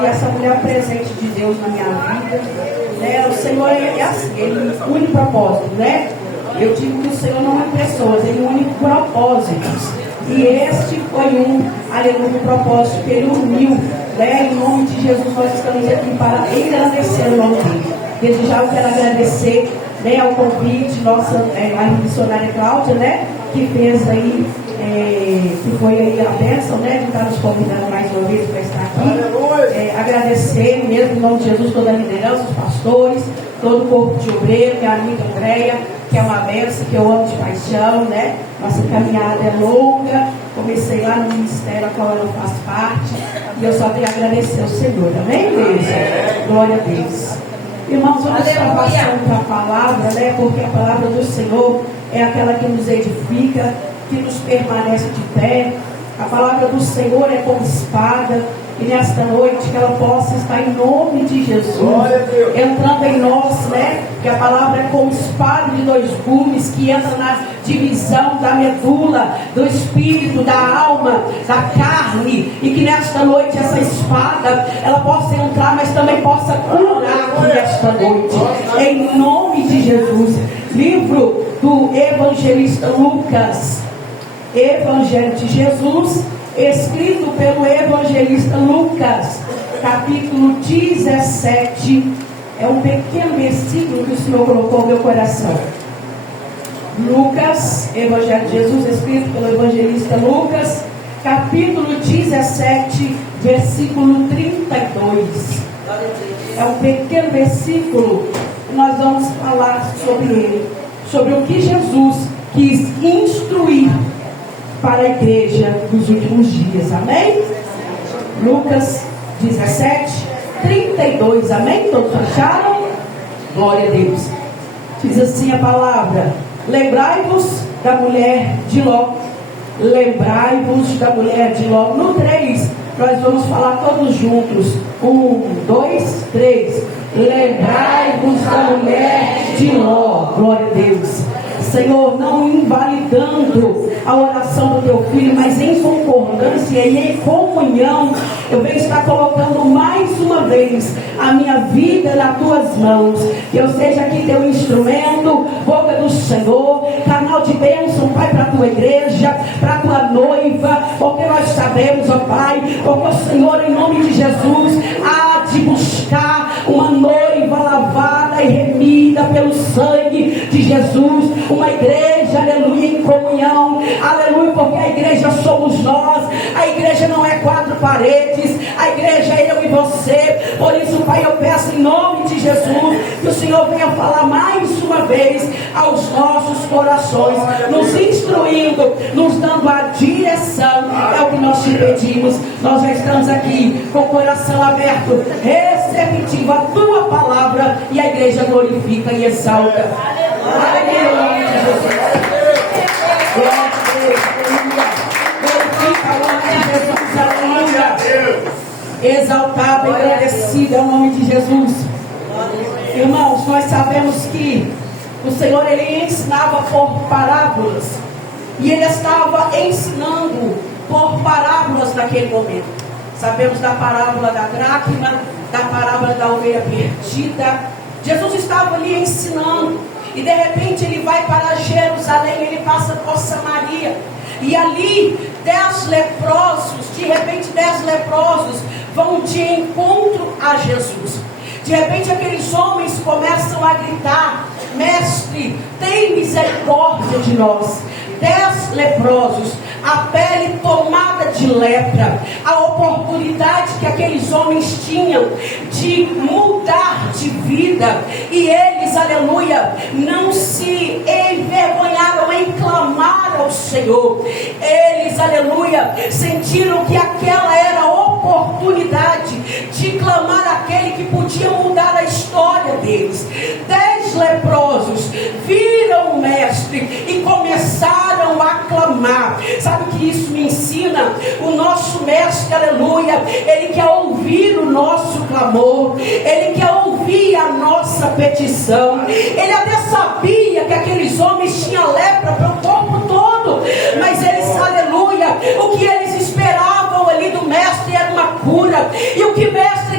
e essa mulher presente de Deus na minha vida, né? O Senhor é assim, Ele une propósitos, né? Eu digo que o Senhor não é pessoas, Ele une propósitos. E este foi aleluia, propósito que Ele uniu, né? Em nome de Jesus, nós estamos aqui para engrandecer o nome dEle. Desde já eu quero agradecer, né, ao convite, nossa a missionária Cláudia, né? Que fez aí, que foi aí a bênção, né? Que está nos convidando mais uma vez para estar aqui. Agradecer mesmo em nome de Jesus toda a liderança, os pastores, todo o corpo de obreiro, minha amiga Andréia, que é uma bênção, que eu amo de paixão, né? Nossa caminhada é longa, comecei lá no ministério a qual ela faz parte, e eu só tenho a agradecer ao Senhor, amém, Deus? Glória a Deus. Irmãos, vamos estar passando para a palavra, né? Porque a palavra do Senhor é aquela que nos edifica, que nos permanece de pé. A palavra do Senhor é como espada, e nesta noite que ela possa estar em nome de Jesus, entrando em nós, né? Que a palavra é como espada de dois gumes, que entra na divisão da medula, do espírito, da alma, da carne, e que nesta noite essa espada, ela possa entrar, mas também possa curar aqui nesta noite, em nome de Jesus. Livro do evangelista Lucas, Evangelho de Jesus, escrito pelo evangelista Lucas, capítulo 17. É um pequeno versículo que o Senhor colocou no meu coração. Lucas, Evangelho de Jesus, escrito pelo evangelista Lucas, capítulo 17, versículo 32. É um pequeno versículo. Nós vamos falar sobre ele, sobre o que Jesus quis instruir para a igreja dos últimos dias, amém? Lucas 17, 32, amém? Todos acharam? Glória a Deus. Diz assim a palavra: lembrai-vos da mulher de Ló. Lembrai-vos da mulher de Ló. No 3, nós vamos falar todos juntos. 1, 2, 3. Lembrai-vos da mulher de Ló. Glória a Deus. Senhor, não invalidando a oração do teu filho, mas em concordância e em comunhão, eu venho estar colocando mais uma vez a minha vida nas tuas mãos. Que eu seja aqui teu instrumento, boca do Senhor, canal de bênção, Pai, para a tua igreja, para a tua noiva, porque nós sabemos, ó Pai, porque o Senhor, em nome de Jesus, há de buscar uma noiva lavada e remida pelo sangue de Jesus, uma igreja, aleluia, em comunhão, aleluia, porque a igreja somos nós, a igreja não é quatro paredes, a igreja é eu e você. Por isso, Pai, eu peço em nome de Jesus que o Senhor venha falar mais uma vez aos nossos corações, nos instruindo, nos dando a direção. É o que nós te pedimos. Nós já estamos aqui com o coração aberto, receptivo à tua palavra, e a igreja glorifica e exalta. Aleluia. Glória a Deus, aleluia. Glorifica o nome de Jesus, aleluia. Exaltado, agradecido é o nome de Jesus. Irmãos, nós sabemos que o Senhor, Ele ensinava por parábolas, e Ele estava ensinando por parábolas naquele momento. Sabemos da parábola da dracma, da parábola da ovelha perdida. Jesus estava ali ensinando, e de repente Ele vai para Jerusalém, Ele passa por Samaria, e ali 10 leprosos, de repente 10 leprosos vão de encontro a Jesus. De repente aqueles homens começam a gritar: mestre, tem misericórdia de nós. 10 leprosos, a pele tomada de lepra, a oportunidade que aqueles homens tinham de mudar de vida, e eles, aleluia, não se envergonharam em clamar ao Senhor. Eles, aleluia, sentiram que aquela era a oportunidade de clamar aquele que podia mudar a história deles. 10 leprosos viram o mestre e começaram a clamar. Sabe o que isso me ensina? O nosso mestre, aleluia, ele quer ouvir o nosso clamor, ele quer ouvir a nossa petição. Ele até sabia que aqueles homens tinham lepra para o corpo todo, mas eles, aleluia, o que eles esperavam ali do mestre era uma cura, e o que o mestre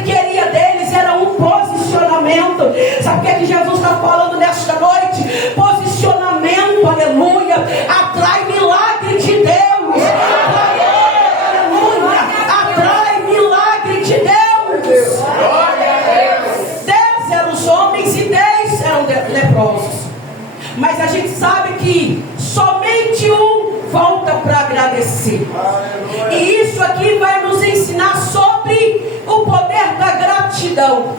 multidão.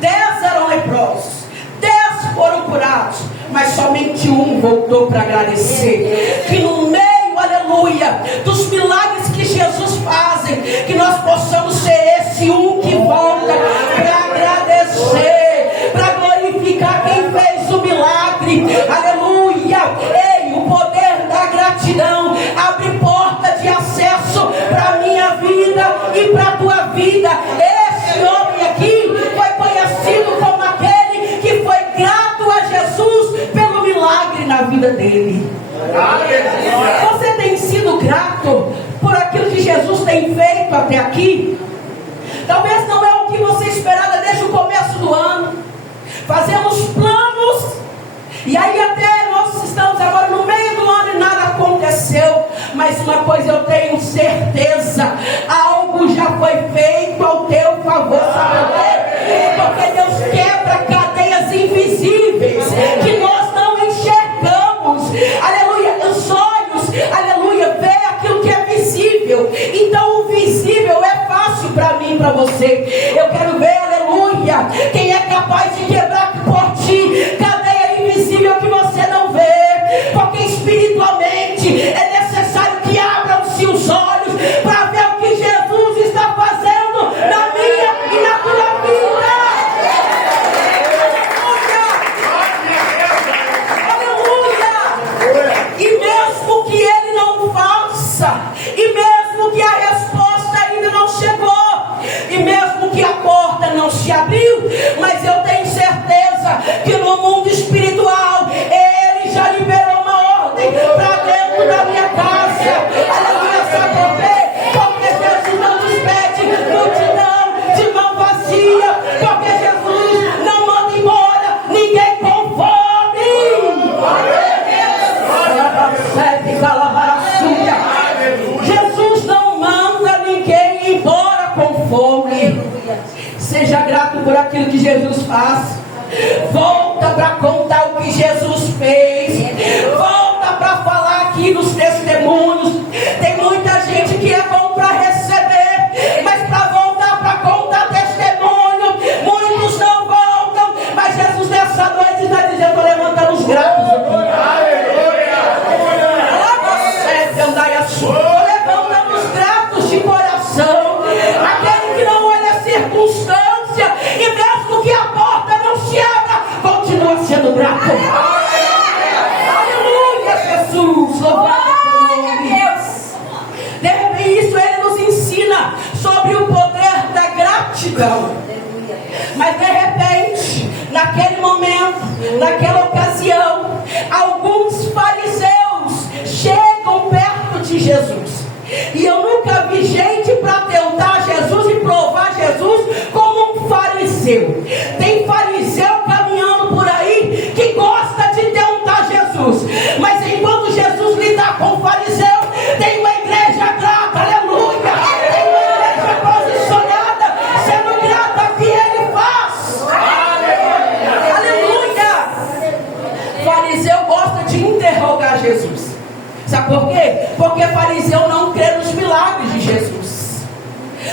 10 eram leprosos, 10 foram curados, mas somente um voltou para agradecer. Que no meio, aleluia, dos milagres que Jesus faz, que nós possamos ser esse um que volta para agradecer, para glorificar quem fez o milagre. Aleluia. Ei, o poder da gratidão abre porta de acesso para a minha vida e para a tua vida. Esse homem aqui foi conhecido como aquele que foi grato a Jesus pelo milagre na vida dele. Você tem sido grato por aquilo que Jesus tem feito até aqui? Talvez não é o que você esperava desde o começo do ano. Fazemos planos e aí até nós estamos agora no meio do ano e nada aconteceu. Mas uma coisa eu tenho certeza: algo já foi feito ao teu favor, sabe por quê? Porque Deus quebra cadeias invisíveis que nós não enxergamos. Aleluia, os olhos, aleluia, vê aquilo que é visível. Então o visível é fácil para mim e para você. Eu quero ver, aleluia, quem é capaz de quebrar por ti cadeia invisível que você não vê. Porque espiritualmente é necessário que abram-se os olhos para ver o que Jesus está fazendo na minha e na tua vida. Aleluia! E mesmo que Ele não faça, e mesmo que a resposta ainda não chegou, e mesmo que a porta não se abriu, mas eu tenho certeza que no mundo espiritual Ele já liberou uma ordem para dentro da minha casa. Aleluia, sabe por quê? Porque Jesus não despede multidão de mão vazia, porque Jesus não manda embora ninguém com fome. Jesus não manda ninguém embora com fome. Seja grato por aquilo que Jesus faz. Volta para contar o que Jesus fez. Volta para falar aqui nos testemunhos. Tem muita gente que é bom para receber, mas para voltar para contar testemunho, muitos não voltam. Mas Jesus nessa noite está dizendo: estou levantando os gratos aqui. Estou levantando os gratos de coração. Aquele que não olha a circunstância, e mesmo que a porta não se abra, continua sendo grato. Aleluia, Jesus. Louvado seja Deus. De repente, isso Ele nos ensina sobre o poder da gratidão. Mas de repente, naquele momento, naquela ocasião, alguns fariseus chegam perto de Jesus. E eu nunca vi gente para tentar Jesus e provar Jesus como um fariseu. Tem fariseu caminhando por aí que gosta de tentar Jesus, mas enquanto Jesus lidar com o fariseu, tem uma igreja grata, aleluia, tem uma igreja posicionada, sendo grata ao que Ele faz. Aleluia. Fariseu gosta de interrogar Jesus. Sabe por quê? Porque fariseu não crê nos milagres de Jesus.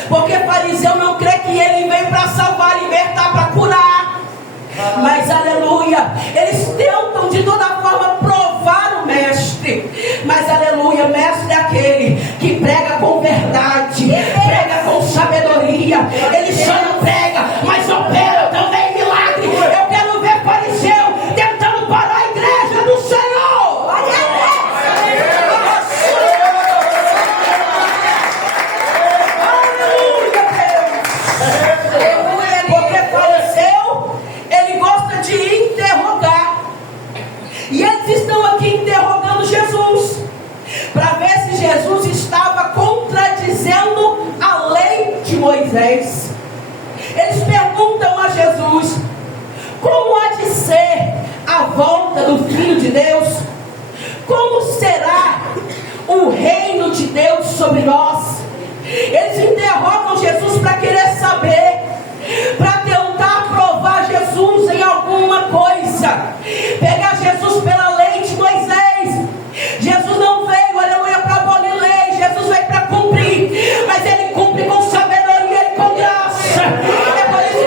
Porque fariseu não crê que Ele veio para salvar, libertar, para curar. Mas aleluia, eles tentam de toda forma provar o mestre. Mas aleluia, mestre é aquele que prega com verdade, prega com sabedoria. Ele só não prega, mas opera também milagre. Eu quero ver fariseu tentando parar a igreja do Senhor. E eles estão aqui interrogando Jesus para ver se Jesus estava contradizendo a lei de Moisés. Eles perguntam a Jesus: como há de ser a volta do Filho de Deus? Como será o reino de Deus sobre nós? Eles interrogam Jesus para querer saber, para tentar provar Jesus em alguma coisa, pegar Jesus pela lei de Moisés. Jesus não veio, aleluia, para abolir lei, Jesus veio para cumprir, mas Ele cumpre com sabedoria e com graça. É por isso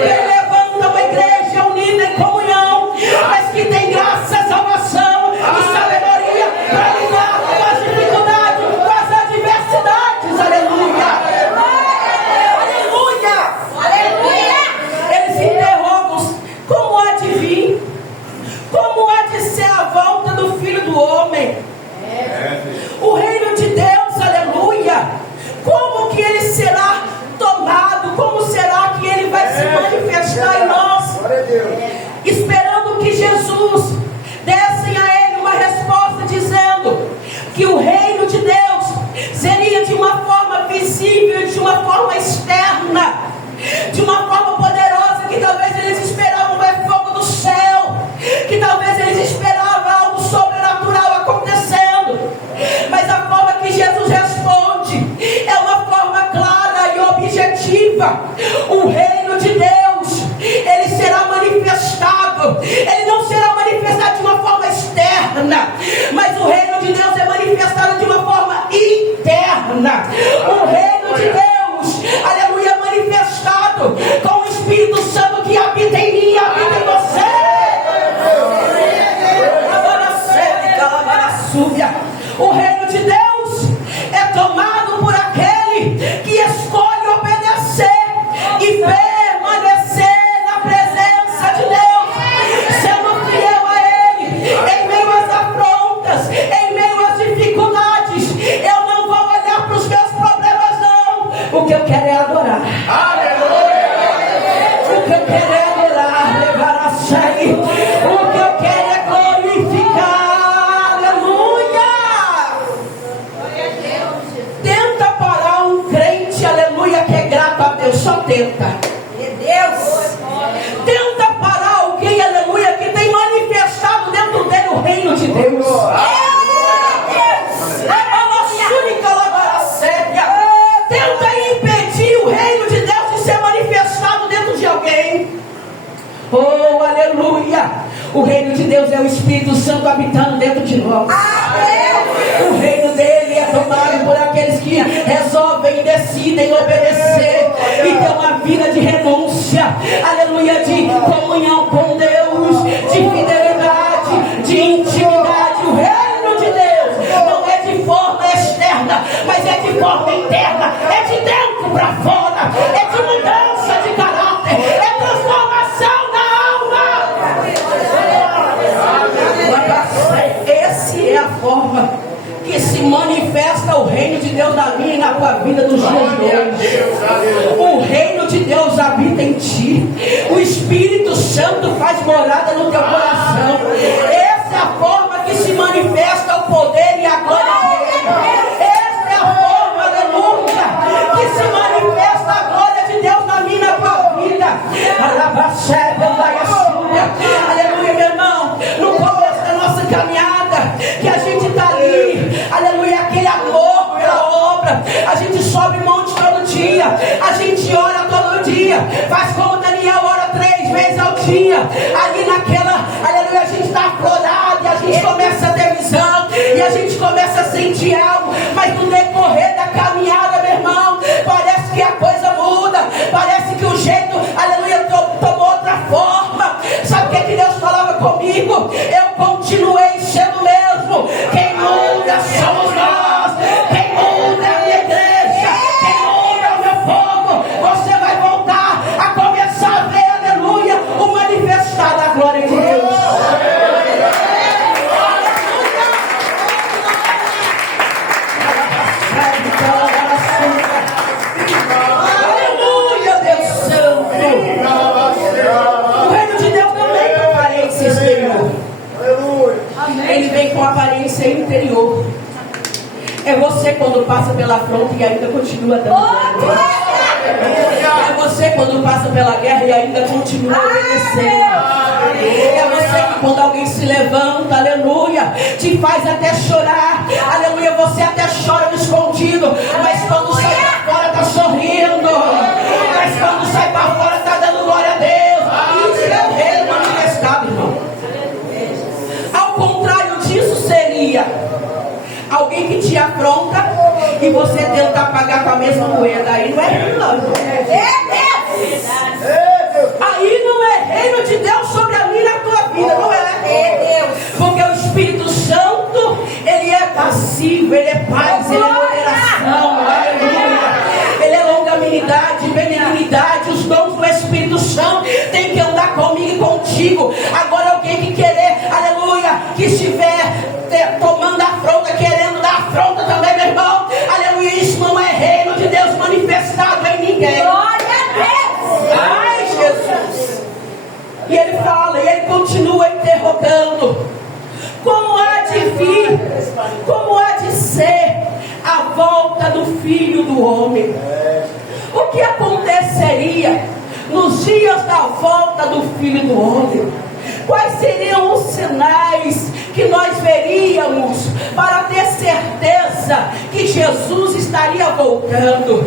se manifestar em nós, esperando que Jesus desse a ele uma resposta dizendo que o reino de Deus seria de uma forma visível, de uma forma externa, de uma forma poderosa, que talvez eles esperavam ver fogo do céu, que talvez eles esperavam algo sobrenatural acontecendo, mas a forma que Jesus responde é uma forma clara e objetiva. O reino de Deus, ele será manifestado, ele não será manifestado de uma forma externa, mas o reino de Deus é manifestado de uma forma interna. O reino de Deus, aleluia, manifestado com o Espírito Santo que habita em mim, habita em você. O reino de Deus é tomado por aquele que escolhe obedecer e permanecer na presença de Deus, sendo fiel a Ele em meio às afrontas, em meio às dificuldades. Eu não vou olhar para os meus problemas, não. O que eu quero é adorar. O que eu quero é adorar, levar a sério. O que eu quero é glorificar. Só tenta. Tenta parar alguém, aleluia, que tem manifestado dentro dele o reino de Deus. Tenta impedir o reino de Deus de ser manifestado dentro de alguém. Oh, aleluia. O reino de Deus é o Espírito Santo habitando dentro de nós. O reino dele é tomado por aqueles que resolvem e decidem obedecer e ter uma vida de renúncia, aleluia, de comunhão com Deus, de fidelidade, de intimidade. O reino de Deus não é de forma externa, mas é de forma interna, é de dentro para fora, é de mudança de caráter, é transformação da alma. Essa é a forma que se manifesta o reino de Deus na minha e na tua vida nos dias de hoje. O reino de Deus habita em ti. O Espírito Santo faz morada no teu coração. Essa é a forma que se manifesta o poder e a glória dele. Essa é a forma, aleluia, que se manifesta a glória de Deus na minha e na tua vida. Aleluia, meu irmão. No começo da nossa caminhada, que a gente está ali, aleluia, aquele amor pela obra, a gente sobe monte todo dia, a gente ora todo dia, faz como Daniel ora 3 vezes ao dia, ali naquela, aleluia, a gente está aflorado, e a gente começa a ter visão, e a gente começa a sentir algo, mas no decorrer da caminhada, meu irmão, parece que a coisa muda, parece que o jeito, aleluia, tomou outra forma. Sabe o que Deus falava comigo? Eu continuei sendo mesmo. Quem muda somos nós. Quem muda é a minha igreja. Quem muda é o meu povo. Você vai voltar a começar a ver, aleluia, o manifestar da glória de Deus. Aleluia, Deus Santo. O reino de Deus não vem com aparência exterior. Ele vem com aparência interior. É você quando passa pela afronta e ainda continua dando glória. É você quando passa pela guerra e ainda continua obedecendo. É você que quando alguém se levanta, aleluia, te faz até chorar, aleluia, você até chora no escondido, mas quando sai para fora está sorrindo, mas quando sai para fora está dando glória a Deus. Isso é o reino manifestado, irmão. Ao contrário disso seria alguém que te afronta e você tenta pagar com a mesma moeda. Aí não é reino, não. Aí não é reino de Deus sobre a minha e a tua vida, não é? Porque o Espírito Santo, ele é passivo, ele é paz, ele é moderação, aleluia. Ele é longanimidade, benignidade, os dons do Espírito Santo tem que andar comigo e contigo. Agora alguém que querer, aleluia, que estiver tomando afronta, querendo dar afronta também, meu irmão, aleluia, isso não é reino de Deus manifestado em ninguém. Glória a Deus! Ai, E ele fala, e ele continua interrogando: como há de vir, como há de ser a volta do Filho do Homem? O que aconteceria nos dias da volta do Filho do Homem? Quais seriam os sinais que nós veríamos para ter certeza que Jesus estaria voltando?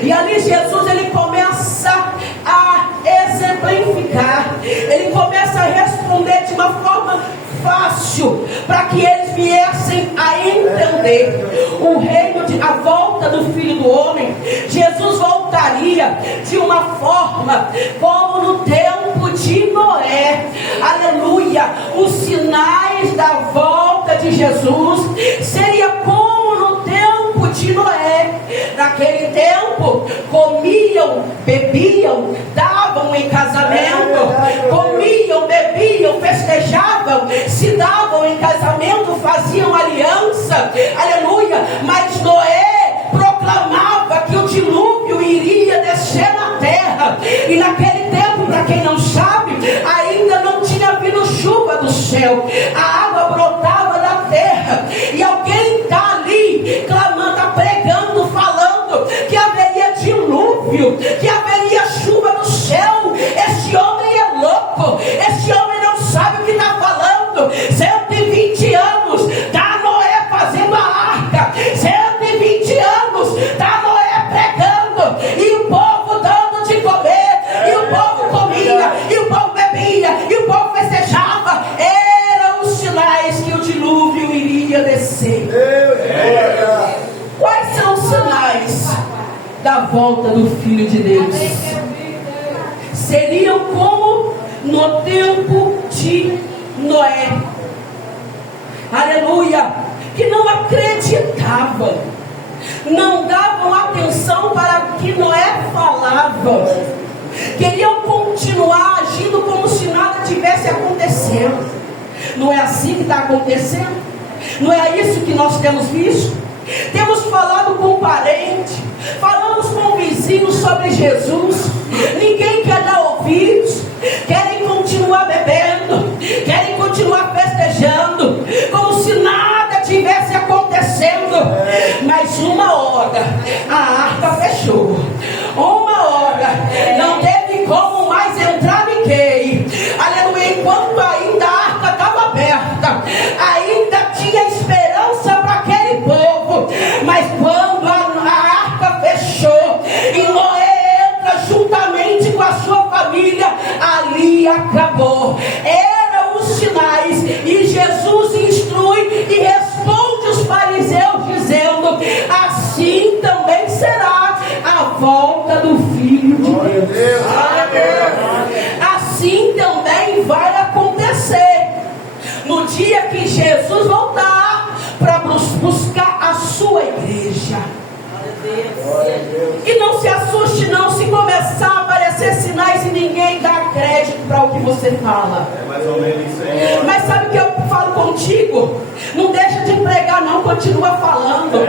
E ali Jesus, ele começa a exemplificar, ele começa a responder de uma forma fácil, para que eles viessem a entender o reino de a volta do Filho do Homem. Jesus voltaria de uma forma como no tempo de Noé. Aleluia! Os sinais da volta de Jesus seria como no tempo de Noé. Naquele tempo comiam, bebiam, davam em casamento, comiam, bebiam, festejavam, se davam em casamento, faziam aliança, aleluia. Mas Noé proclamava que o dilúvio iria descer na terra. E naquele tempo, para quem não sabe, ainda não tinha vindo chuva do céu, a água brotava da terra. E alguém está ali clamando, está pregando, falando que haveria dilúvio, que haveria chuva do céu. Esse homem é louco, esse homem não sabe o que está falando. 120 anos está Noé fazendo a arca, 120 anos está Noé pregando, e o povo dando de comer, e o povo comia, e o povo bebia, e o povo festejava. Eram os sinais que o dilúvio iria descer. Quais são os sinais da volta do Filho de Deus? Seriam como no tempo de Noé, aleluia, que não acreditavam, não davam atenção para o que Noé falava, queriam continuar agindo como se nada tivesse acontecendo. Não é assim que está acontecendo? Não é isso que nós temos visto? Temos falado com um parente, falamos com um vizinho sobre Jesus, ninguém quer dar ouvidos, querem continuar bebendo, querem continuar festejando, como se nada tivesse acontecendo. Mas uma hora a arca fechou, uma hora não teve como mais entrar ninguém, aleluia. Enquanto ainda a arca estava aberta, ainda tinha esperança para aquele povo. Mas quando a arca fechou e Noé entra juntamente com a sua família, ali acabou. Eram os sinais, e Jesus instrui e responde os fariseus dizendo: assim também será a volta do Filho de Deus. Assim também vai acontecer no dia que Jesus voltar para buscar a sua igreja. E não se assuste não se começar a aparecer sinais e ninguém dá crédito para o que você fala. Mas sabe o que eu falo contigo? Não deixa de pregar não, continua falando.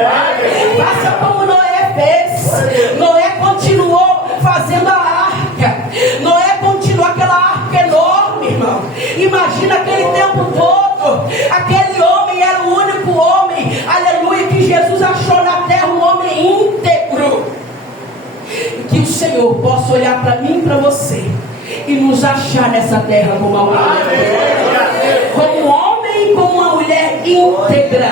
Faça como Noé fez. Noé continuou fazendo a arca. Noé continuou aquela arca enorme, irmão. Imagina aquele tempo todo. Aquele homem era o único homem, aleluia, que Jesus achou na terra, um homem íntegro. Que o Senhor possa olhar para mim e para você e nos achar nessa terra como uma mulher, como um homem e como uma mulher íntegra.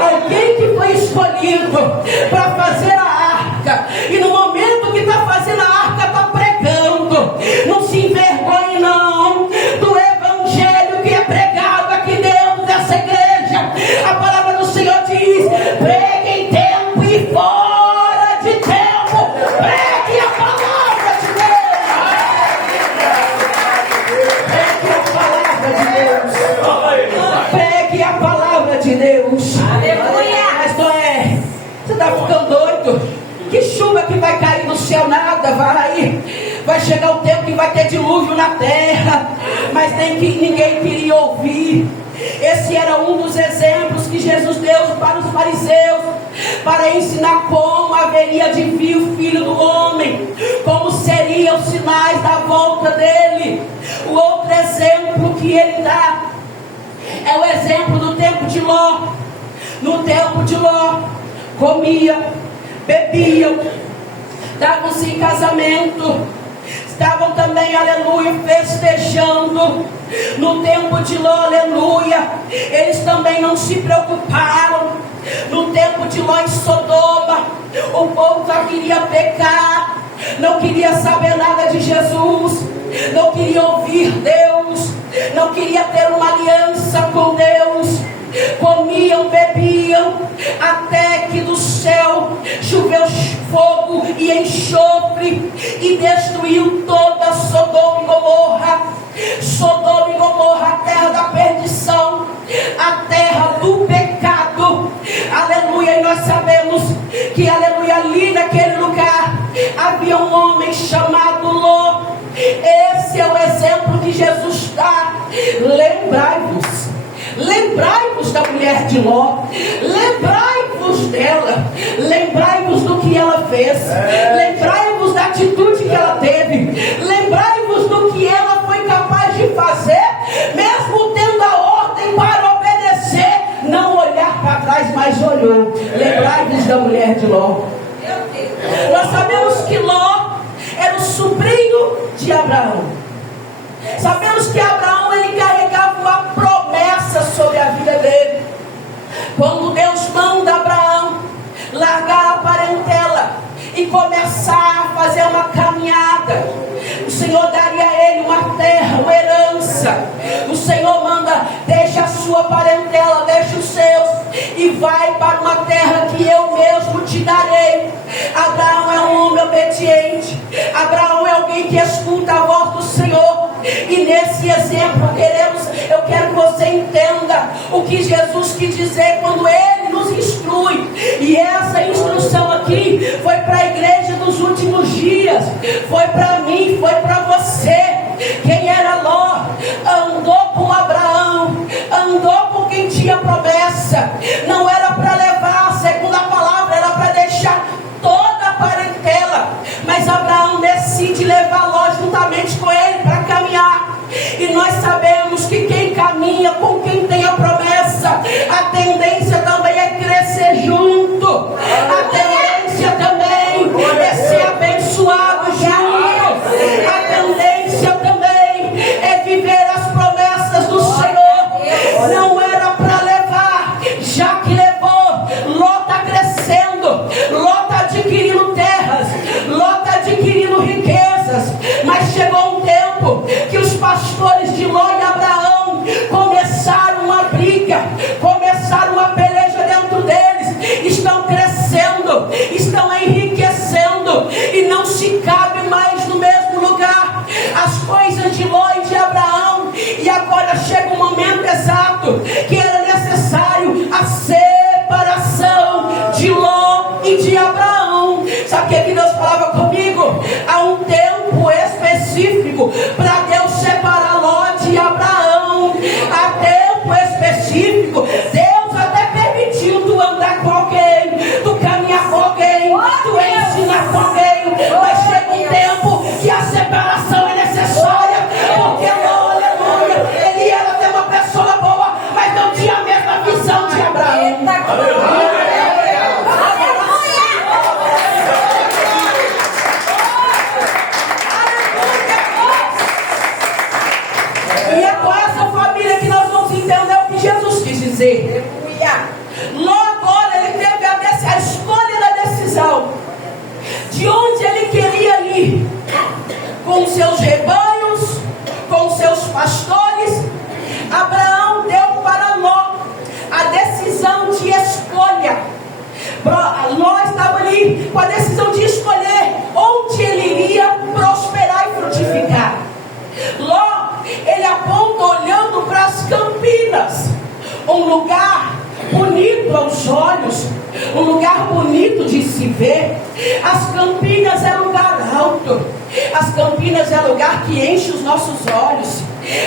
Alguém que foi escolhido para fazer a arca, e no momento que está fazendo a arca está pregando. Não se envergonhe não do evangelho que é pregado aqui dentro dessa igreja. A palavra do Senhor diz: pregue em tempo e fora de tempo, pregue a palavra de Deus, pregue a palavra de Deus. Mas Noé, você está ficando doido? Que chuva que vai cair do céu? Nada, vai chegar o tempo que vai ter dilúvio na terra. Mas ninguém queria ouvir. Esse era um dos exemplos que Jesus deu para os fariseus, para ensinar como haveria de vir o Filho do Homem, como seriam os sinais da volta dele. O outro que ele dá é o exemplo do tempo de Ló. No tempo de Ló, comiam, bebiam, davam-se em casamento, estavam também, aleluia, festejando. No tempo de Ló, aleluia, eles também não se preocuparam. No tempo de Ló em Sodoma, o povo só queria pecar, não queria saber nada de Jesus, não queria ouvir Deus, não queria ter uma aliança com Deus. Comiam, bebiam, até que do céu choveu fogo e enxofre e destruiu toda Sodoma e Gomorra. Sodoma e Gomorra, a terra da perdição, a terra do pecado. Aleluia. E nós sabemos que, aleluia, ali naquele lugar havia um homem chamado Ló. Esse é o exemplo que Jesus dá. Lembrai-vos da mulher de Ló, lembrai-vos dela, lembrai-vos do que ela fez, lembrai-vos da atitude que ela teve, lembrai-vos do que ela foi capaz de fazer, mesmo tendo a ordem para obedecer, não olhar para trás, mas olhou. Lembrai-vos da mulher de Ló. Nós sabemos que Ló era o sobrinho de Abraão. Sabemos que Abraão, ele carregava uma promessa sobre a vida dele. Quando Deus manda Abraão largar a parentela e começar a fazer uma caminhada, o Senhor daria a ele uma terra, uma herança. O Senhor manda: deixa a sua parentela, deixa os seus e vai para uma terra que eu mesmo te darei. Abraão é um homem obediente. Abraão é alguém que escuta a voz do Senhor. E nesse exemplo eu quero que você entenda o que Jesus quis dizer quando Ele nos instrui. E essa instrução aqui foi para a igreja dos últimos dias, foi para mim, foi para você. Quem era Ló? Andou com Abraão, andou com quem tinha promessa. Não era para levar, segundo a palavra, era para deixar toda a parentela. Mas Abraão decide levar Ló juntamente com ele para caminhar. E nós sabemos que quem caminha com quem tem a promessa, a tendência também é crescer junto. A tendência também é ser abençoado junto. A tendência também é viver as promessas do Senhor. Não era para levar, já que levou. Ló está crescendo, Ló está adquirindo terras, Ló está adquirindo riquezas. Mas chegou um tempo que os pastores de Ló e Abraão começaram uma briga, começaram uma peleja dentro deles. Estão crescendo, estão enriquecendo e não se cabe mais no mesmo lugar as coisas de Ló e de Abraão. E agora chega o momento exato que era necessário a separação de Ló e de Abraão. Sabe o que Deus falava comigo? Há um tempo específico para Deus separar Ló de Abraão. Há tempo específico. Deus até permitiu tu andar com alguém, tu caminhar com alguém, tu ensinar com alguém. Mas chega um tempo que a separação é necessária. Porque Ló, aleluia, ele era até uma pessoa boa, mas não tinha a mesma visão de Abraão. E é com essa família que nós vamos entender o que Jesus quis dizer. Ló agora ele teve a escolha da decisão de onde ele queria ir, com seus rebanhos, com seus pastores. Abraão deu para Ló a decisão de escolha. Ló estava ali com a decisão de escolher onde ele iria prosperar e frutificar. Ló, ele aponta olhando para as campinas, um lugar bonito aos olhos, um lugar bonito de se ver. As campinas é lugar alto, as campinas é lugar que enche os nossos olhos.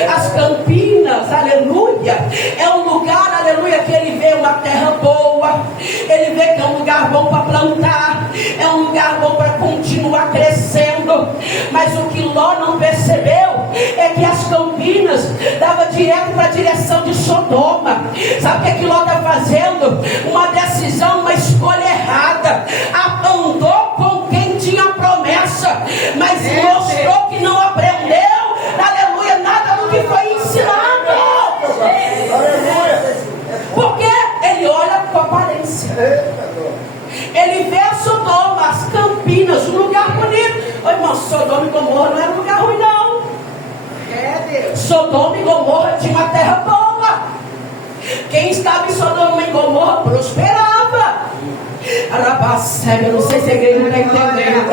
As campinas, aleluia, é um lugar, aleluia, que ele vê uma terra boa, ele vê que é um lugar bom para plantar, é um lugar bom para continuar crescendo. Mas o que Ló não percebeu é que as campinas dava de direto para a direção de Sodoma. Sabe o que aquilo está fazendo? Uma decisão, uma escolha errada. Andou com quem tinha promessa, mas mostrou que não aprendeu, aleluia, nada do que foi ensinado. Porque ele olha com aparência. Ele vê a Sodoma, as Campinas, um lugar bonito. Ô irmão, Sodoma e Gomorra não era um lugar ruim, não. Sodoma e Gomorra tinha uma terra boa. Quem estava em Sodoma e Gomorra prosperava. Eu não sei se a igreja está entendendo.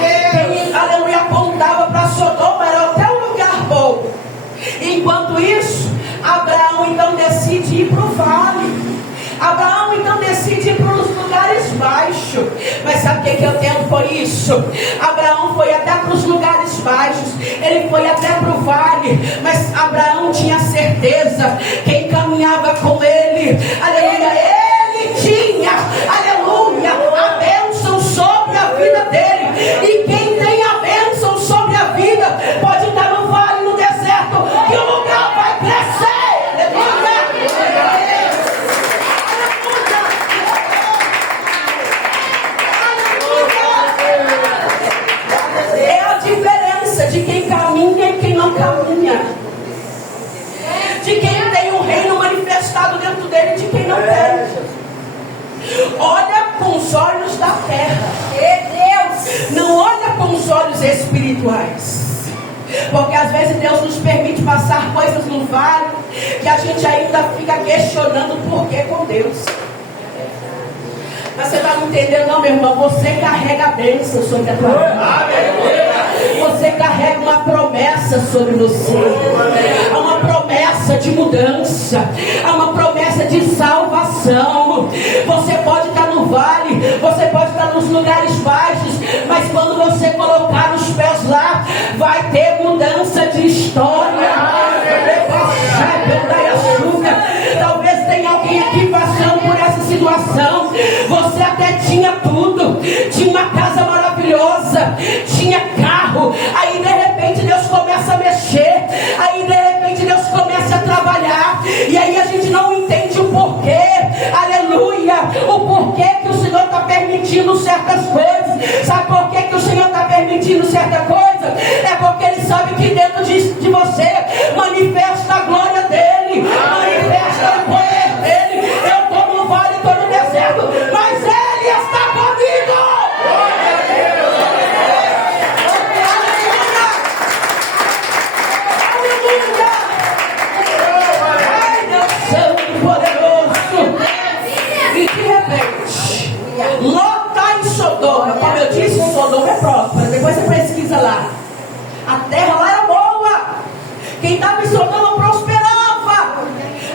Quem, aleluia, apontava para Sodoma era até um lugar bom. Enquanto isso, Abraão então decide ir para o vale. Abraão então decide ir para os lugares baixos. Mas sabe o que eu entendo por isso? Abraão foi até para os lugares baixos. Ele foi até para o vale. Mas Abraão tinha certeza. Quem caminhava com ele, aleluia, ele tinha, aleluia, a bênção sobre a vida dele. E quem tem a bênção sobre a vida pode estar no vale, no deserto, que o lugar vai crescer. De quem caminha e quem não caminha, de quem tem um reino manifestado dentro dele e de quem não tem. Olha com os olhos da terra, não olha com os olhos espirituais, porque às vezes Deus nos permite passar coisas no vale que a gente ainda fica questionando por que com Deus. Mas você está não entendendo, não, meu irmão? Você carrega a bênção sobre a tua vida. Você carrega uma promessa sobre você. Há uma promessa de mudança. Há uma promessa de salvação. Você pode estar no vale, você pode estar nos lugares baixos, mas quando você colocar os pés lá, vai ter mudança de história. Talvez tenha alguém aqui passando por essa situação. Você até tinha tudo, tinha uma casa maravilhosa, tinha carro, aí de repente Deus começa a mexer, aí de repente Deus começa a trabalhar, e aí a gente não entende o porquê, aleluia, o porquê que o Senhor está permitindo certas coisas. Sabe por que o Senhor está permitindo certa coisa? É porque Ele sabe que dentro de você manifesta a glória dEle, manifesta o poder dEle. Eu estou no vale, estou no deserto, mas Ele está comigo. Ai, Deus Santo e poderoso. E de repente, Ló está em Sodoma. Como eu disse, Sodoma é próspera. Depois você pesquisa lá. A terra lá era boa. Quem estava em Sodoma prosperava.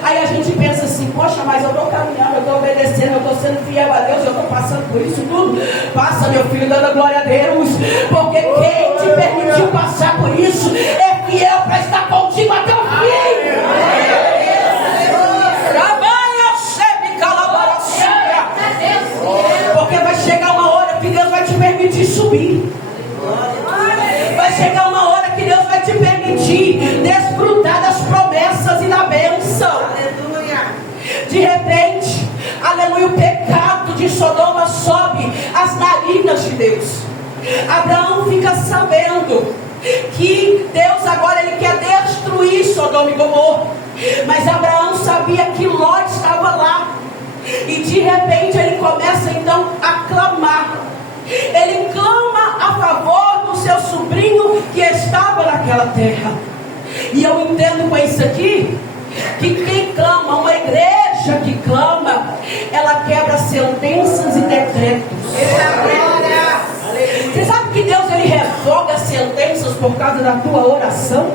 Aí a gente pensa assim, poxa, mas eu estou caminhando, eu estou obedecendo, eu estou sendo fiel a Deus, eu estou passando por isso tudo. Passa, meu filho, dando glória a Deus, porque quem te permitiu passar por isso é fiel para estar contigo até o fim. Porque vai chegar uma hora que Deus vai te permitir subir. Vai chegar uma hora que Deus vai te permitir desfrutar das promessas e da bênção. De repente, aleluia, o pecado de Sodoma sobe às narinas de Deus. Abraão fica sabendo que Deus agora ele quer destruir Sodoma e Gomorra. Mas Abraão sabia que Ló estava lá. E de repente ele começa então a clamar. Ele clama a favor do seu sobrinho que estava naquela terra. E eu entendo com isso aqui que quem clama, uma igreja que clama, ela quebra sentenças e decretos. Você sabe que Deus ele revoga sentenças por causa da tua oração?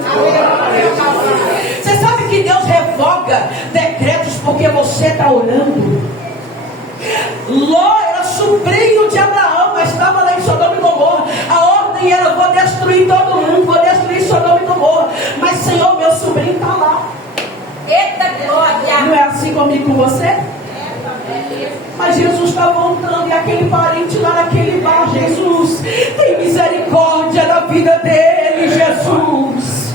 Você sabe que Deus revoga decretos porque você está orando? Ló era sobrinho de Abraão, mas estava lá em Sodoma e Gomorra. A ordem era: vou destruir todo mundo, vou destruir Sodoma e Gomorra. Mas Senhor, meu sobrinho está lá. Eita glória! Não é assim comigo com você? Mas Jesus está voltando, e aquele parente lá naquele bar, Jesus, tem misericórdia da vida dele, Jesus.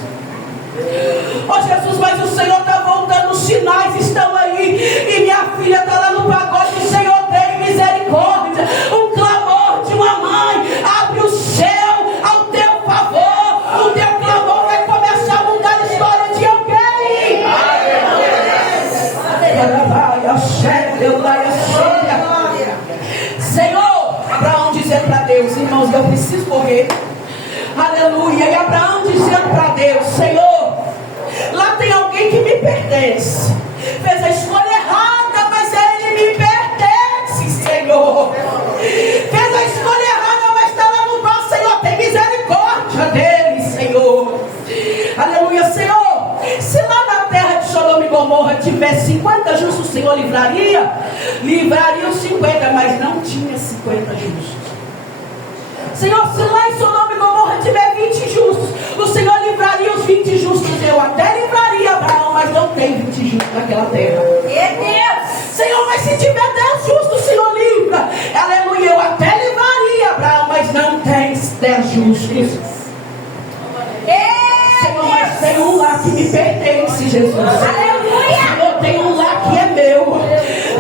Oh Jesus, mas o Senhor está voltando, os sinais estão aí. E minha filha está lá no pagode. O Senhor tem misericórdia. Um clamor de uma mãe. Abre o céu ao teu favor. O teu clamor vai começar a mudar a história de alguém. Senhor, Abraão dizendo para Deus: irmãos, eu preciso morrer. Aleluia. E Abraão dizendo para Deus: Senhor, lá tem alguém que me pertence. Fez a escolha errada, mas ele me pertence, Senhor. Fez a escolha errada, mas está lá no bar, Senhor. Tem misericórdia dele, Senhor. Aleluia, Senhor. Se lá na terra de Sodoma e Gomorra tivesse 50 justos, o Senhor livraria? Livraria os 50, mas não tinha 50 justos. Senhor, se lá em Sodoma e Gomorra tiver 20 justos, o Senhor livraria os 20 justos. Eu até livraria Abraão, mas não tem 20 justos naquela terra. Meu Deus! Senhor, mas se tiver 10 justos, o Senhor livra. Aleluia, eu até livraria Abraão, mas não tem 10 justos. Senhor, mas tem um lá que me pertence, Jesus. Aleluia! Senhor, tem um lá que é meu.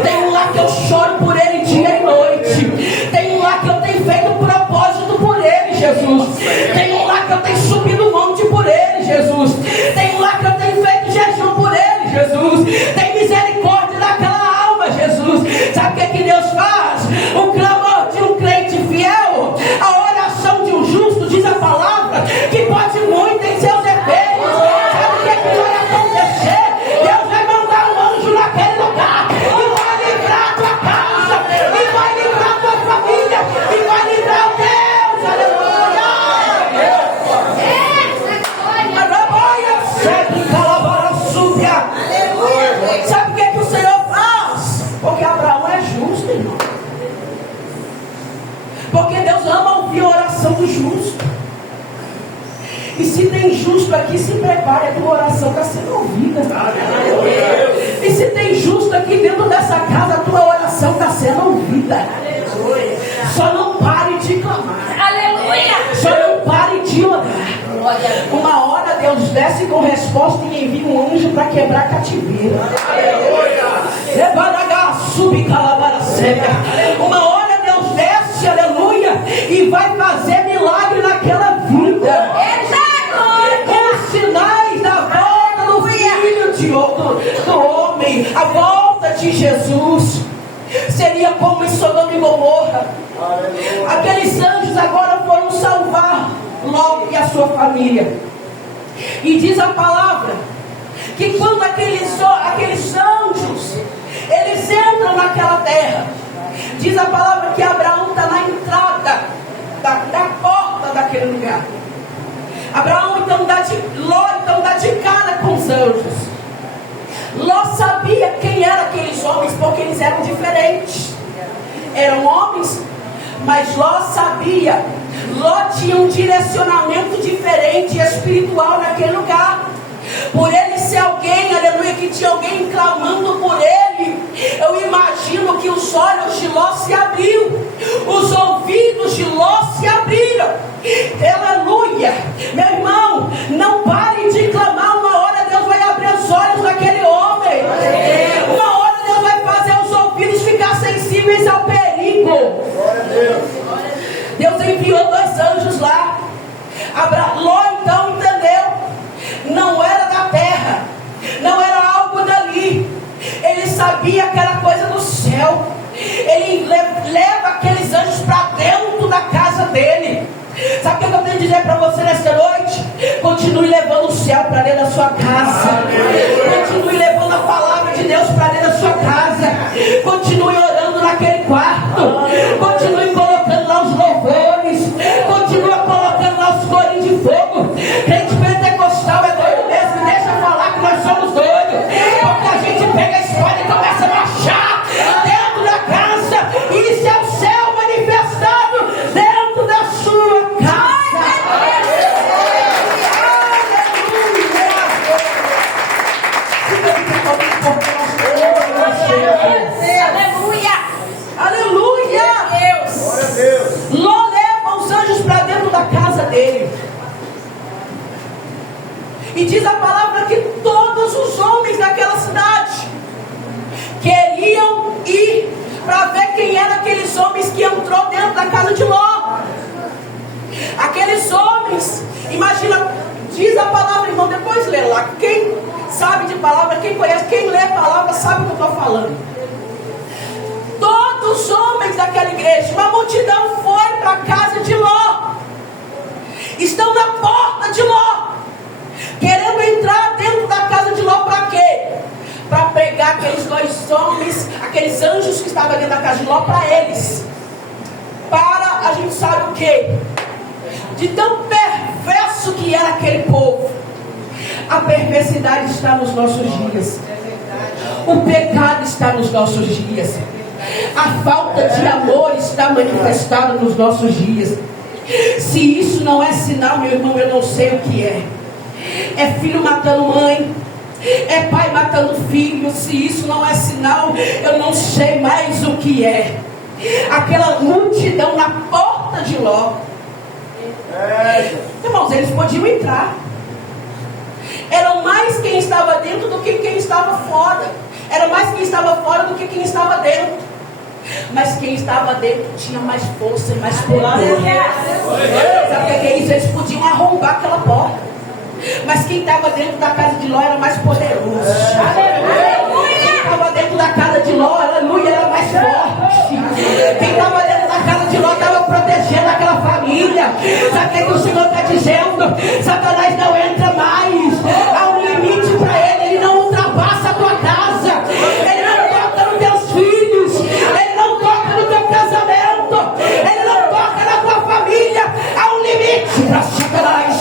Tem um lá que eu choro por ele dia e noite. Tem um lá que eu tenho feito propósito por ele, Jesus. Tem um lá que eu tenho subido o monte por ele, Jesus. Tem um lá que eu tenho feito jejum por ele, Jesus. Tem misericórdia daquela alma, Jesus. Sabe o que Deus faz? O clamor de um crente fiel, a oração de um justo, diz a palavra, que pode muito em seus efeitos. Sabe o que vai acontecer? Deus vai mandar um anjo naquele lugar e vai livrar a tua casa, e vai livrar a tua família, e vai livrar o Deus. Aleluia! Sabe o que o Senhor faz? Porque Abraão é justo, irmão. Porque Deus ama ouvir a oração do justo. E se tem justo aqui, se prepare, a tua oração está sendo ouvida. E se tem justo aqui dentro dessa casa, a tua oração está sendo ouvida. Só não pare de clamar. Aleluia! Só não pare de orar. Uma hora Deus desce com resposta e envia um anjo para quebrar cativeiro. Uma hora Deus desce, aleluia, e vai fazer milagre naquela vida. Os sinais da volta do Filho do homem, a volta de Jesus, seria como em Sodoma e Gomorra. Aqueles anjos agora foram salvar Ló e a sua família. E diz a palavra que quando aqueles anjos eles entram naquela terra, diz a palavra que Abraão está na entrada da porta daquele lugar. Ló então dá de cara com os anjos. Ló sabia quem eram aqueles homens, porque eles eram diferentes. Eram homens, mas Ló sabia. Ló tinha um direcionamento diferente espiritual naquele lugar. Por ele ser alguém, aleluia, que tinha alguém clamando por ele, eu imagino que os olhos de Ló se abriram, os ouvidos de Ló se abriram. Aleluia. Meu irmão, não pare de clamar. Uma hora Deus vai abrir os olhos daquele homem. Uma hora Deus vai fazer os ouvidos ficar sensíveis ao perigo. Deus enviou 2 anjos lá. Ló então entendeu. Não era da terra, não era algo dali. Ele sabia que era coisa do céu. Ele leva aqueles anjos para dentro da casa dele. Sabe o que eu tenho a dizer para você nesta noite? Continue levando o céu para dentro da sua casa. Continue levando a palavra de Deus para dentro da sua casa. Continue orando naquele quarto. Continue colocando lá os louvores. Continue colocando lá os corinhos de fogo. Crente pentecostal é doido mesmo. Deixa eu falar que nós somos doidos. Porque a gente pega a espada e começa a marchar dentro da casa. E isso é o céu manifestado dentro da sua casa. Aleluia! Aleluia! Deus! Ló leva os anjos para dentro da casa dele. E diz a palavra que os homens daquela cidade queriam ir para ver quem eram aqueles homens que entrou dentro da casa de Ló. Aqueles homens, imagina, diz a palavra, irmão, depois lê lá. Quem sabe de palavra, quem conhece, quem lê a palavra sabe o que eu estou falando. Todos os homens daquela igreja, uma multidão foi para a casa de Ló. Estão na porta de Ló, querendo entrar dentro da casa de Ló para quê? Para pegar aqueles dois homens, aqueles anjos que estavam dentro da casa de Ló para eles. Para a gente sabe o quê? De tão perverso que era aquele povo. A perversidade está nos nossos dias. O pecado está nos nossos dias. A falta de amor está manifestada nos nossos dias. Se isso não é sinal, meu irmão, eu não sei o que é. É filho matando mãe, é pai matando filho. Se isso não é sinal, eu não sei mais o que é. Aquela multidão na porta de Ló. Irmãos, eles podiam entrar. Eram mais quem estava dentro do que quem estava fora. Era mais quem estava fora do que quem estava dentro. Mas quem estava dentro tinha mais força e mais poder. Sabe o que é isso? Eles podiam arrombar aquela porta. Mas quem estava dentro da casa de Ló era mais poderoso. Quem estava dentro da casa de Ló, aleluia, era mais forte. Quem estava dentro da casa de Ló estava protegendo aquela família. Sabe o que o Senhor está dizendo? Satanás não entra mais. Há um limite para ele. Ele não ultrapassa a tua casa. Ele não toca nos teus filhos. Ele não toca no teu casamento. Ele não toca na tua família. Há um limite para Satanás.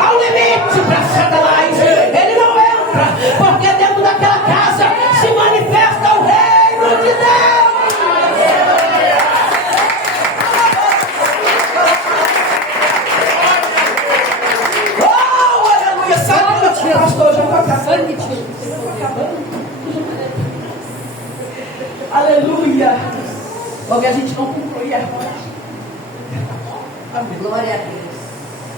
Há um limite para Satanás. Ele não entra, porque dentro daquela casa se manifesta o reino de Deus. Oh, aleluia. Sabe, pastor, já está acabando. Aleluia. Porque a gente não conclui a glória a Deus.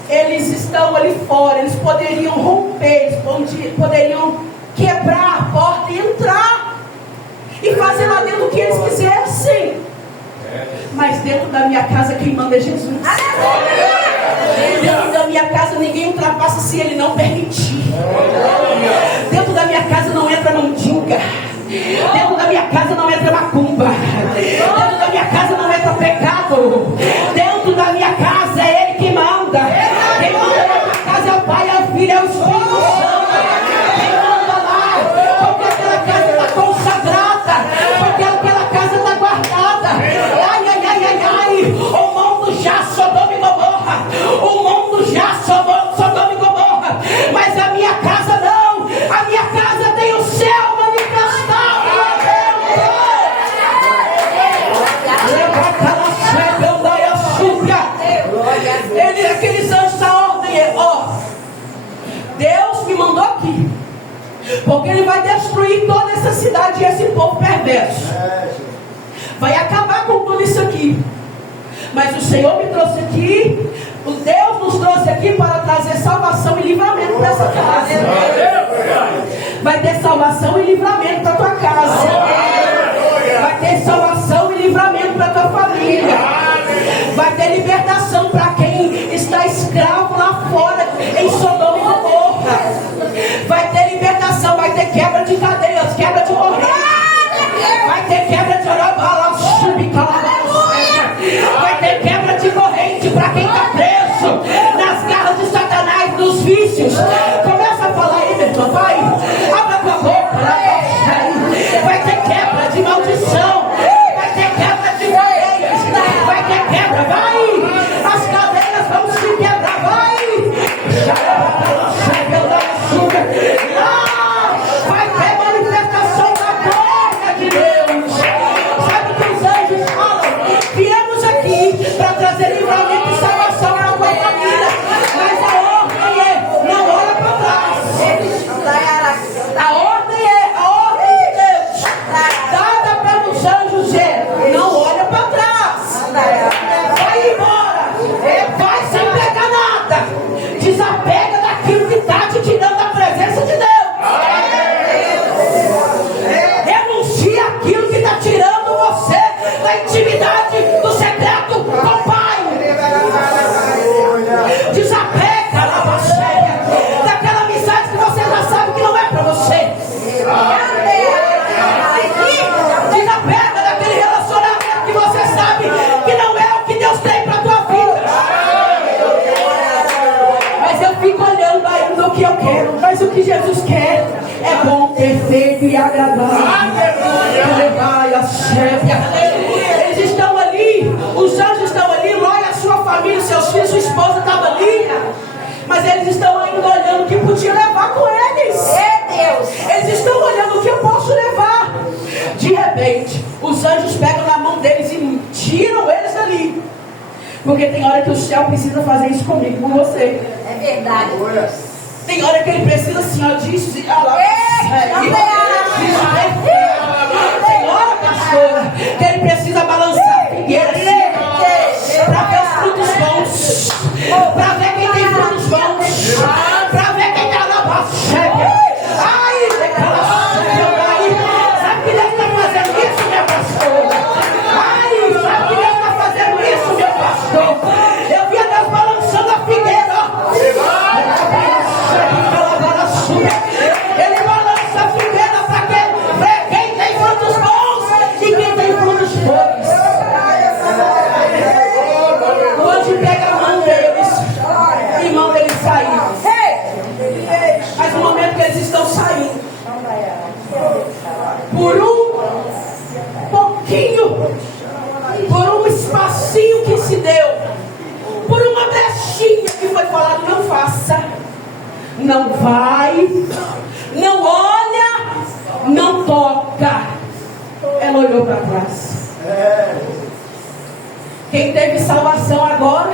Eles estão ali fora, eles poderiam romper, eles poderiam quebrar a porta e entrar e fazer lá dentro o que eles quisessem. Mas dentro da minha casa quem manda é Jesus. Dentro da minha casa ninguém ultrapassa se ele não permitir. Dentro da minha casa não entra mandinga. Dentro da minha casa não entra macumba. Dentro da minha casa não entra pecado. Dentro da minha casa é ele que manda. Quem manda na minha casa é o Pai, é o Filho, é o Espírito Santo. Quem manda lá, porque aquela casa está consagrada, porque aquela casa está guardada. Ai, ai, ai, ai, ai. O mundo já Sodoma e Gomorra. O mundo já Sodoma e Gomorra. Mas a minha casa não. A minha casa tem o céu manifestado lá dentro. Aqueles anjos, a ordem é: ó, Deus me mandou aqui, porque Ele vai destruir toda essa cidade e esse povo perverso. Vai acabar com tudo isso aqui. Mas o Senhor me trouxe aqui, o Deus nos trouxe aqui para trazer salvação e livramento para essa casa. Vai ter salvação e livramento para a tua casa. Vai ter salvação e livramento para a tua família. Vai ter libertação para quem está escravo lá fora em Sodoma e Gomorra. Vai ter libertação, vai ter quebra de cadeias, quebra de correntes. Vai ter quebra de orabala, vai ter quebra de corrente para quem está preso nas garras de Satanás, dos vícios. Começa a falar aí, meu irmão, vai. Abra tua boca, fico olhando ainda o que eu quero, mas o que Jesus quer é bom, perfeito e agradável. Eles estão ali, os anjos estão ali, olha a sua família, seus filhos, sua esposa estava ali, mas eles estão ainda olhando o que podia levar com eles. Eles estão olhando o que eu posso levar. De repente, os anjos pegam na mão deles e tiram eles dali. Porque tem hora que o céu precisa fazer isso comigo, com você. É verdade. Tem hora que ele precisa assim, ó, disso. Tem hora, pastora, que ele precisa balançar a figueira assim, para ver os frutos bons, para ver quem tem frutos bons, para ver quem está na baixa. Ai, sabe que Deus está fazendo isso, meu pastor? Ai, sabe que Deus está fazendo isso, meu pastor? Eu vi a Deus balançando a figueira, ó. Ele balança a figueira para quem tem frutos bons e quem tem frutos bons. Hoje pega a mão deles e mão deles sair. Mas no momento que eles estão saindo, por um pouquinho, por um espacinho que se deu, por uma brechinha que foi falado, não faça, não vai, não olha, não toca. Ela olhou para trás. Quem teve salvação agora,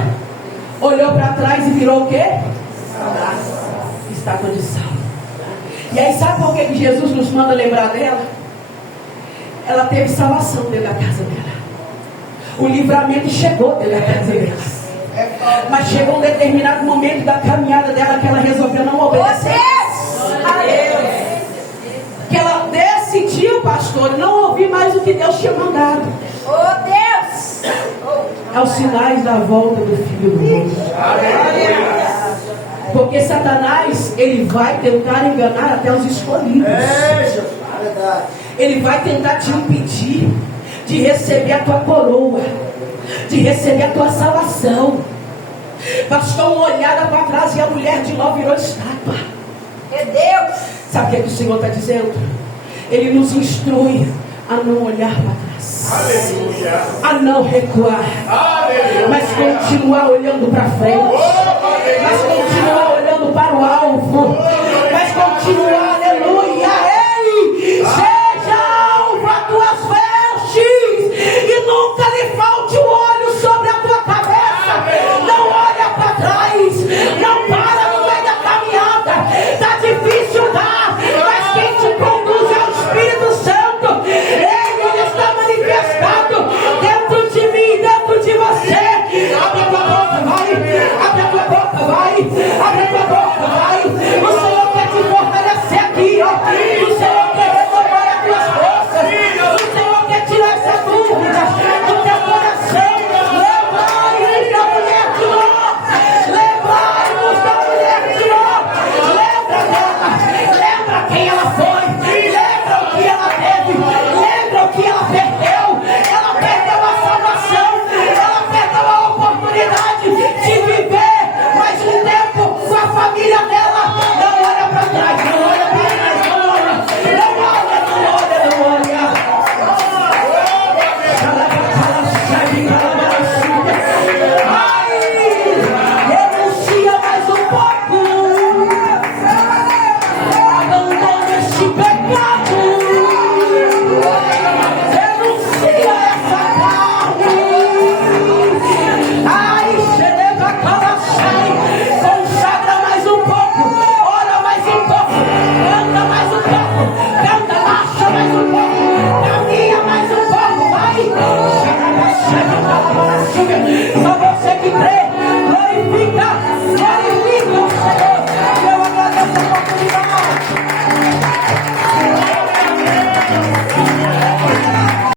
olhou para trás e virou o quê? Estátua de sal. E aí sabe por que Jesus nos manda lembrar dela? Ela teve salvação dentro da casa dela. O livramento chegou dentro da casa dela. Mas chegou um determinado momento da caminhada dela que ela resolveu não obedecer. Que ela decidiu, pastor, não ouvir mais o que Deus tinha mandado. Oh Deus! É os sinais da volta do Filho do Mundo. Porque Satanás, ele vai tentar enganar até os escolhidos. Ele vai tentar te impedir de receber a tua coroa, de receber a tua salvação. Bastou uma olhada para trás e a mulher de Ló virou estátua. É Deus! Sabe o que o Senhor está dizendo? Ele nos instrui a não olhar para trás, aleluia, a não recuar, aleluia, mas continuar olhando para frente, mas